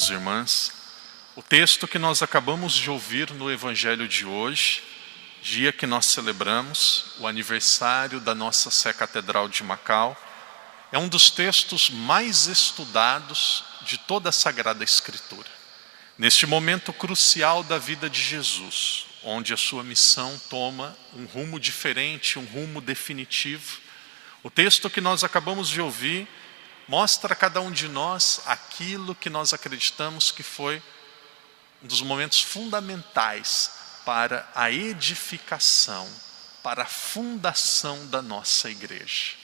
irmãos e irmãs, o texto que nós acabamos de ouvir no Evangelho de hoje, dia que nós celebramos o aniversário da nossa Sé Catedral de Macau, é um dos textos mais estudados de toda a Sagrada Escritura. Neste momento crucial da vida de Jesus, onde a sua missão toma um rumo diferente, um rumo definitivo, o texto que nós acabamos de ouvir mostra a cada um de nós aquilo que nós acreditamos que foi um dos momentos fundamentais para a edificação, para a fundação da nossa igreja.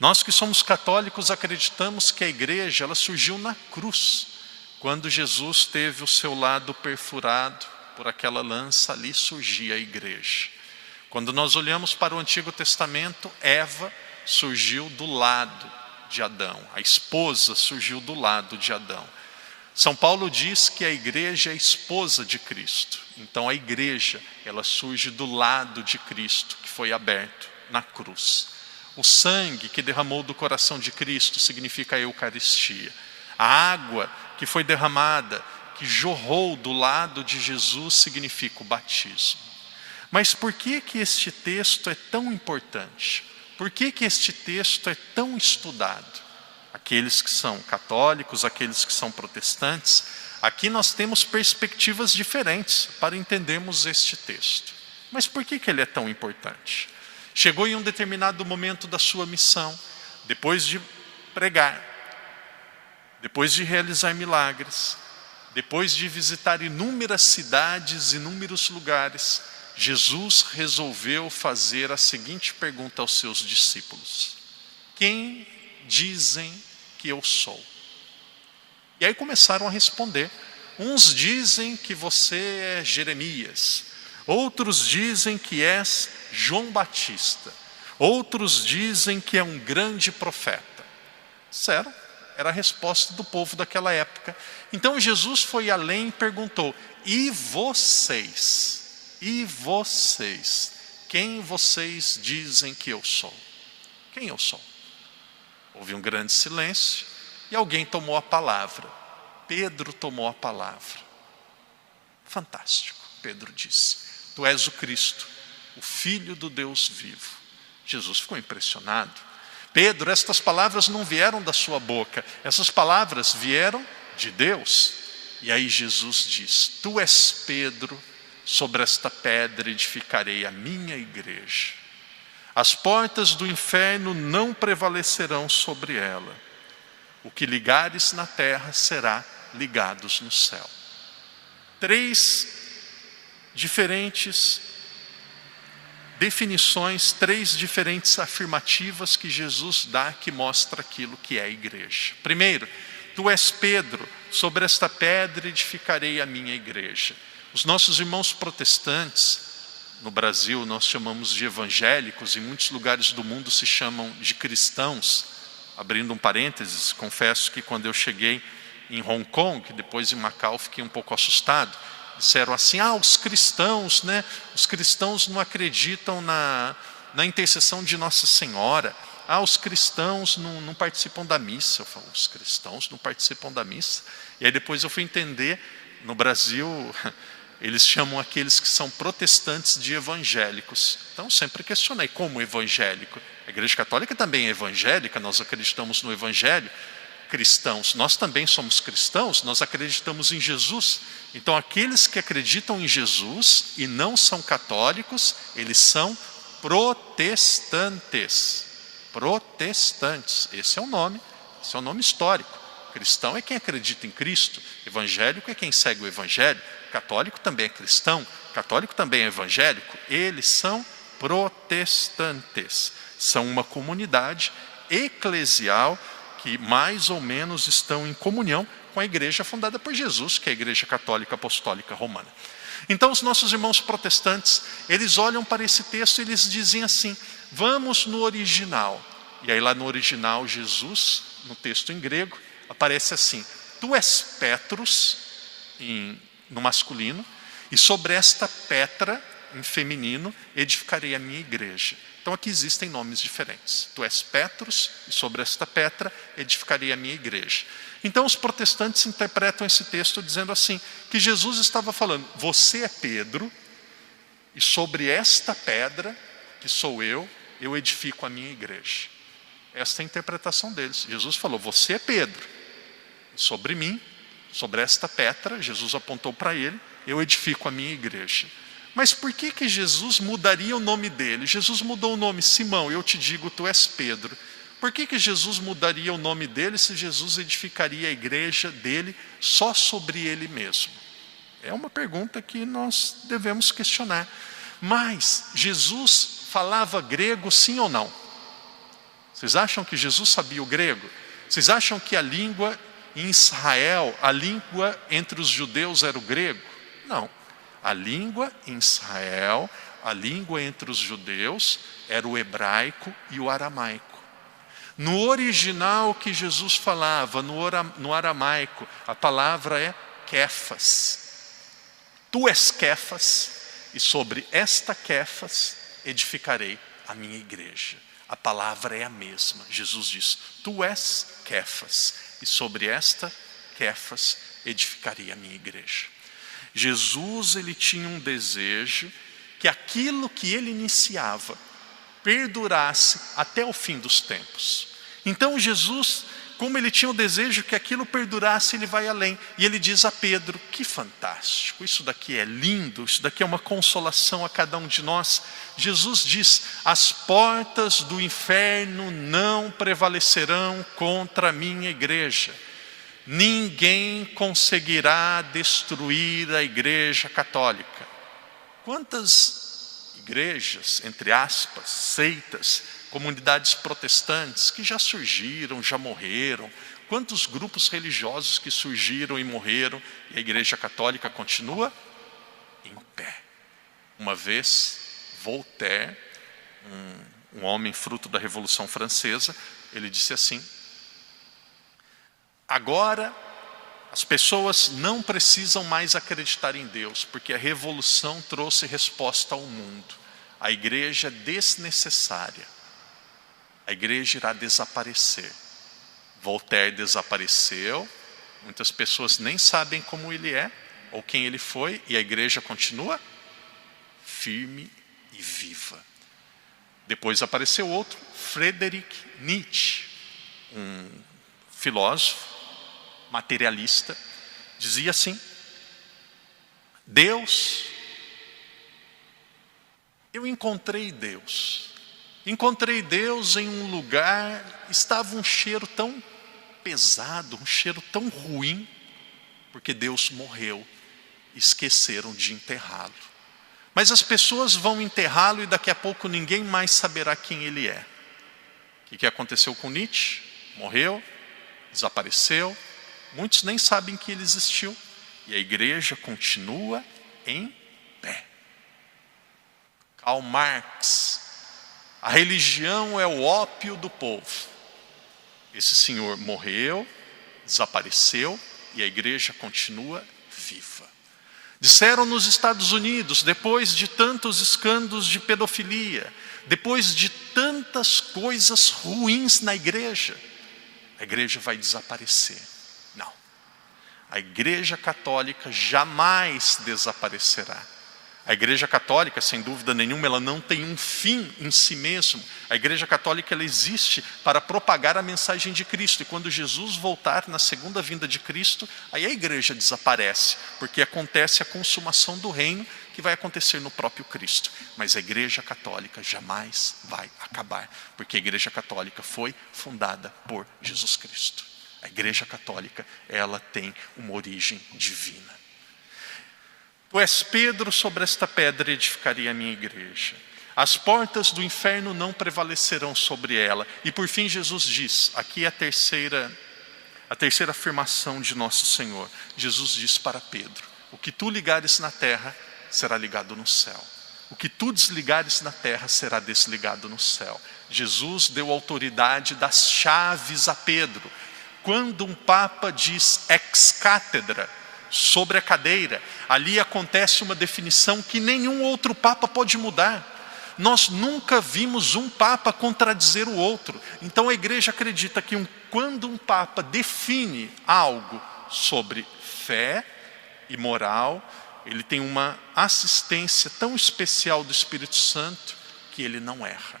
Nós que somos católicos acreditamos que a igreja ela surgiu na cruz, quando Jesus teve o seu lado perfurado por aquela lança, ali surgia a igreja. Quando nós olhamos para o Antigo Testamento, Eva surgiu do lado de Adão, a esposa surgiu do lado de Adão. São Paulo diz que a igreja é a esposa de Cristo. Então a igreja, ela surge do lado de Cristo, que foi aberto na cruz. O sangue que derramou do coração de Cristo significa a Eucaristia. A água que foi derramada, que jorrou do lado de Jesus, significa o batismo. Mas por que este texto é tão importante? Por que este texto é tão estudado? Aqueles que são católicos, aqueles que são protestantes, aqui nós temos perspectivas diferentes para entendermos este texto. Mas por que ele é tão importante? Chegou em um determinado momento da sua missão, depois de pregar, depois de realizar milagres, depois de visitar inúmeras cidades, inúmeros lugares, Jesus resolveu fazer a seguinte pergunta aos seus discípulos: quem dizem que eu sou? E aí começaram a responder. Uns dizem que você é Jeremias, outros dizem que és João Batista, outros dizem que é um grande profeta. Sério? Era a resposta do povo daquela época. Então Jesus foi além e perguntou: e vocês? E vocês? Quem vocês dizem que eu sou? Quem eu sou? Houve um grande silêncio e alguém tomou a palavra. Pedro tomou a palavra. Fantástico, Pedro disse: tu és o Cristo, o Filho do Deus vivo. Jesus ficou impressionado. Pedro, estas palavras não vieram da sua boca, essas palavras vieram de Deus. E aí Jesus diz: tu és Pedro, sobre esta pedra edificarei a minha igreja. As portas do inferno não prevalecerão sobre ela. O que ligares na terra será ligados no céu. 3 diferentes definições, 3 diferentes afirmativas que Jesus dá que mostra aquilo que é a igreja. Primeiro, tu és Pedro, sobre esta pedra edificarei a minha igreja. Os nossos irmãos protestantes, no Brasil nós chamamos de evangélicos, em muitos lugares do mundo se chamam de cristãos. Abrindo um parênteses, confesso que quando eu cheguei em Hong Kong, depois em Macau, fiquei um pouco assustado. Disseram assim: os cristãos, né? Os cristãos não acreditam na intercessão de Nossa Senhora. Os cristãos não participam da missa. Eu falo: os cristãos não participam da missa? E aí depois eu fui entender, no Brasil eles chamam aqueles que são protestantes de evangélicos. Então sempre questionei: como evangélico? A Igreja Católica também é evangélica, nós acreditamos no Evangelho. Cristãos, nós também somos cristãos, nós acreditamos em Jesus. Então aqueles que acreditam em Jesus e não são católicos, eles são protestantes. Protestantes, esse é o nome histórico. Cristão é quem acredita em Cristo, evangélico é quem segue o Evangelho, católico também é cristão, católico também é evangélico. Eles são protestantes, são uma comunidade eclesial que mais ou menos estão em comunhão com a igreja fundada por Jesus, que é a Igreja Católica Apostólica Romana. Então os nossos irmãos protestantes, eles olham para esse texto e eles dizem assim: vamos no original. E aí lá no original, Jesus, no texto em grego, aparece assim: tu és Petros, no masculino, e sobre esta Petra, em feminino, edificarei a minha igreja. Então aqui existem nomes diferentes. Tu és Petros, e sobre esta Petra edificarei a minha igreja. Então os protestantes interpretam esse texto dizendo assim, que Jesus estava falando, você é Pedro, e sobre esta pedra, que sou eu edifico a minha igreja. Esta é a interpretação deles. Jesus falou, você é Pedro, e sobre mim, sobre esta pedra, Jesus apontou para ele, eu edifico a minha igreja. Mas por que Jesus mudaria o nome dele? Jesus mudou o nome, Simão, eu te digo, tu és Pedro. Por que Jesus mudaria o nome dele se Jesus edificaria a igreja dele só sobre ele mesmo? É uma pergunta que nós devemos questionar. Mas Jesus falava grego, sim ou não? Vocês acham que Jesus sabia o grego? Vocês acham que a língua em Israel, a língua entre os judeus era o grego? Não. A língua em Israel, a língua entre os judeus, era o hebraico e o aramaico. No original que Jesus falava, no aramaico, a palavra é Kéfas. Tu és Kéfas, e sobre esta Kéfas edificarei a minha igreja. A palavra é a mesma. Jesus diz, tu és Kéfas, e sobre esta Kéfas edificarei a minha igreja. Jesus, ele tinha um desejo que aquilo que ele iniciava perdurasse até o fim dos tempos. Então Jesus, como ele tinha o desejo que aquilo perdurasse, ele vai além. E ele diz a Pedro, que fantástico, isso daqui é lindo, isso daqui é uma consolação a cada um de nós. Jesus diz, as portas do inferno não prevalecerão contra a minha igreja. Ninguém conseguirá destruir a igreja católica. Quantas igrejas, entre aspas, seitas, comunidades protestantes que já surgiram, já morreram, quantos grupos religiosos que surgiram e morreram, e a igreja católica continua em pé. Uma vez, Voltaire, um homem fruto da Revolução Francesa, ele disse assim, agora as pessoas não precisam mais acreditar em Deus, porque a revolução trouxe resposta ao mundo. A igreja é desnecessária. A igreja irá desaparecer. Voltaire desapareceu, muitas pessoas nem sabem como ele é, ou quem ele foi, e a igreja continua firme e viva. Depois apareceu outro, Friedrich Nietzsche, um filósofo, materialista, dizia assim, Deus, eu encontrei Deus em um lugar, estava um cheiro tão pesado, um cheiro tão ruim, porque Deus morreu, esqueceram de enterrá-lo. Mas as pessoas vão enterrá-lo e daqui a pouco ninguém mais saberá quem ele é. O que aconteceu com Nietzsche? Morreu, desapareceu, muitos nem sabem que ele existiu, e a igreja continua em pé. Karl Marx, a religião é o ópio do povo. Esse senhor morreu, desapareceu, e a igreja continua viva. Disseram nos Estados Unidos, depois de tantos escândalos de pedofilia, depois de tantas coisas ruins na igreja, a igreja vai desaparecer. Não. A igreja católica jamais desaparecerá. A igreja católica, sem dúvida nenhuma, ela não tem um fim em si mesmo. A igreja católica, ela existe para propagar a mensagem de Cristo. E quando Jesus voltar na segunda vinda de Cristo, aí a igreja desaparece, porque acontece a consumação do reino, que vai acontecer no próprio Cristo. Mas a igreja católica jamais vai acabar, porque a igreja católica foi fundada por Jesus Cristo. A igreja católica, ela tem uma origem divina. Tu és Pedro, sobre esta pedra edificaria a minha igreja. As portas do inferno não prevalecerão sobre ela. E por fim Jesus diz, aqui é a terceira afirmação de nosso Senhor. Jesus diz para Pedro, o que tu ligares na terra, será ligado no céu. O que tu desligares na terra, será desligado no céu. Jesus deu autoridade das chaves a Pedro. Quando um papa diz ex cátedra, sobre a cadeira, ali acontece uma definição que nenhum outro papa pode mudar. Nós nunca vimos um Papa contradizer o outro. Então a igreja acredita que quando um Papa define algo sobre fé e moral, ele tem uma assistência tão especial do Espírito Santo que ele não erra.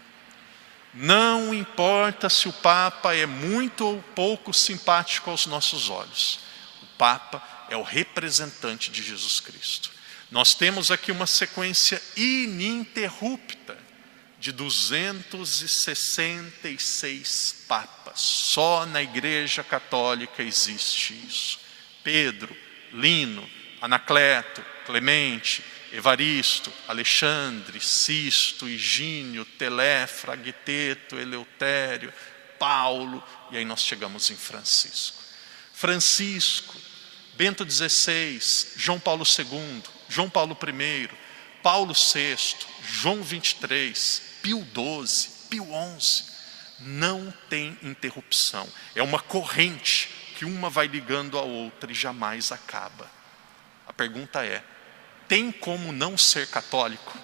Não importa se o Papa é muito ou pouco simpático aos nossos olhos. O Papa é o representante de Jesus Cristo. Nós temos aqui uma sequência ininterrupta de 266 papas. Só na Igreja Católica existe isso. Pedro, Lino, Anacleto, Clemente, Evaristo, Alexandre, Sisto, Higínio, Telefra, Agiteto, Eleutério, Paulo, e aí nós chegamos em Francisco. Francisco, Bento XVI, João Paulo II, João Paulo I, Paulo VI, João XXIII, Pio XII, Pio XI, não tem interrupção. É uma corrente que uma vai ligando a outra e jamais acaba. A pergunta é, tem como não ser católico?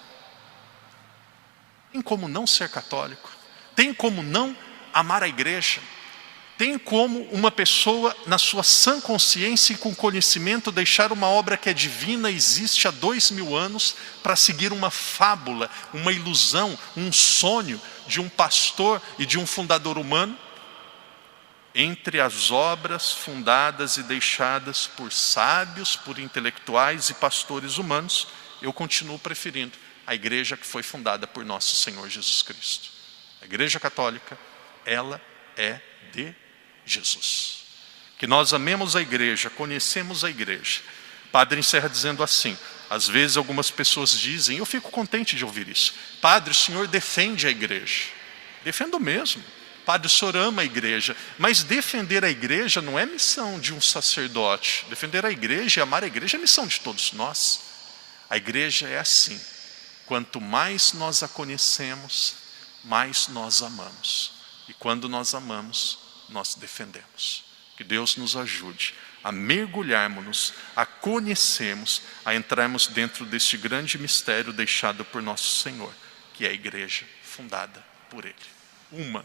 Tem como não ser católico? Tem como não amar a igreja? Tem como uma pessoa, na sua sã consciência e com conhecimento, deixar uma obra que é divina, existe há 2000 anos, para seguir uma fábula, uma ilusão, um sonho de um pastor e de um fundador humano? Entre as obras fundadas e deixadas por sábios, por intelectuais e pastores humanos, eu continuo preferindo a igreja que foi fundada por nosso Senhor Jesus Cristo. A Igreja Católica, ela é de Jesus. Que nós amemos a igreja, conhecemos a igreja. O padre encerra dizendo assim, às vezes algumas pessoas dizem, eu fico contente de ouvir isso, padre, o senhor defende a igreja. Defendo mesmo. Padre, o senhor ama a igreja, mas defender a igreja não é missão de um sacerdote. Defender a igreja e amar a igreja é missão de todos nós. A igreja é assim, quanto mais nós a conhecemos, mais nós amamos. E quando nós amamos, nós defendemos. Que Deus nos ajude a mergulharmos, a conhecermos, a entrarmos dentro deste grande mistério deixado por nosso Senhor, que é a igreja fundada por Ele. Uma,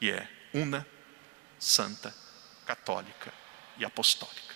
e é una, santa, católica e apostólica.